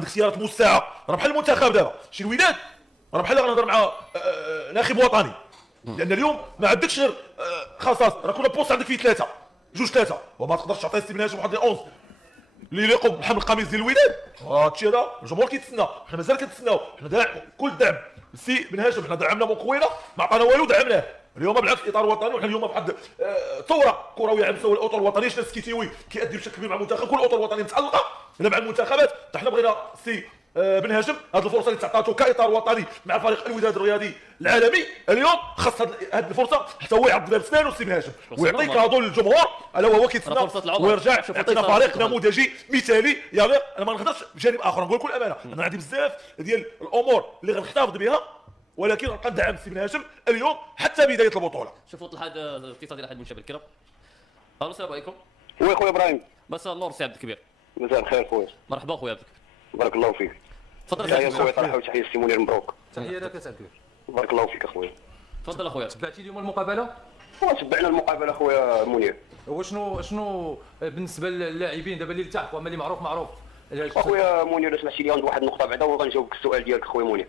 عندك اختيارات موسعه، راه بحال المنتخب دابا شي الوداد راه بحال غنهضر مع ناخب وطني، لان اليوم ما عندكش غير خاص راه كل بوست عندك فيه ثلاثه جوج ثلاثه وما تقدرش تعطي سي بنهاج واحد 11 اللي يليقوا بحمل القميص ديال الوداد. هادشي هذا الجمهور كيتسنى، حنا مازال كنتسناو، حنا داعم كل دعم السي بن هاشم، حنا دعمنا مقوينا ما عطانا والو دعمناه. اليوم بالعكس اطار وطني، وحنا اليوم بواحد ثوره كرويه على مستوى الاطر الوطني. شنا السكيتيوي كيأدي بشكل كبير مع المنتخب، كل الاطر الوطنيه متالقه هنا مع المنتخبات. حنا بغينا السي بن هاشم هذه الفرصه اللي تعطاتو كاطار وطني مع فريق الوداد الرياضي العالمي، اليوم خاص هذه الفرصه حتى هو يعض باب سنانو السي بن هاشم ويعطيك هذول للجمهور الا وهو كيتسنى ويرجع يعطينا فريق نموذجي مثالي. يعني انا ما نقدرش بجانب اخر نقول لكم الامانه، انا عندي بزاف ديال الامور اللي غنحتفظ بها، ولكن غنبقى ندعم السي بن هاشم اليوم حتى بدايه البطوله. شوفوا الحد الاتصال ديال احد المشاهدين الكرام. الو السلام عليكم. وي خويا ابراهيم. مساء النور سي عبد الكبير. مساء الخير خويا. مرحبا خويا عبد الكبير. بارك الله فيك. تفضل تحية خويا طرحه وتحية السي منير مبروك. تحيه لك سي عبد الكبير. بارك الله فيك اخويا. تفضل اخويا. تبعتي اليوم المقابله؟ تبعنا المقابله خويا منير. وشنو بالنسبه للاعبين دابا اللي التحقوا اما اللي معروف اخويا منير اسمح لي عند واحد النقطه بعدا وغنجاوبك السؤال ديالك اخويا منير.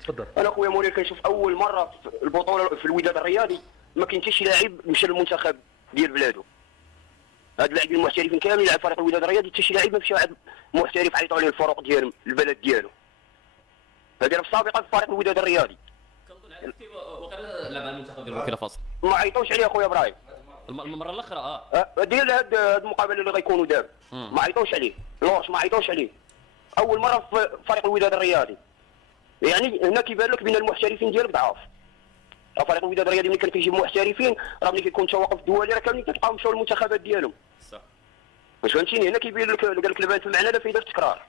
تفضل. انا اخويا منير كنشوف اول مره في البطوله في الوداد الرياضي ما كاين حتى شي لاعب مشى للمنتخب ديال بلادو. هاد اللاعبين المحترفين كاملين يلعب فريق الوداد الرياضي، حتى شي لاعب ما مشى محترف عيطوا عليه الفرق ديال البلد ديالو. هذه راه في السابقه في فريق الوداد الرياضي. كنظن عرفت كيف وقيلا لعب على المنتخب ديال بوركينا فاسو. ما عيطوش عليه اخويا ابراهيم. المره الاخرى ديال هاد المقابله اللي غيكونوا دابا ما عيطوش عليه، لورش ما عيطوش عليه. اول مره في فريق الوداد الرياضي. يعني هنا كيبان لك بان المحترفين ديالك ضعاف. فريق الوداد الرياضي ملي كان كيجيب محترفين راه ملي كيكون التوقف الدولي راه كاملين كيبقاو يمشيو للمنتخبات ديالهم. صح. واش فهمتيني؟ هنا كيبين لك قال لك البان في المعنى لا فايده التكرار.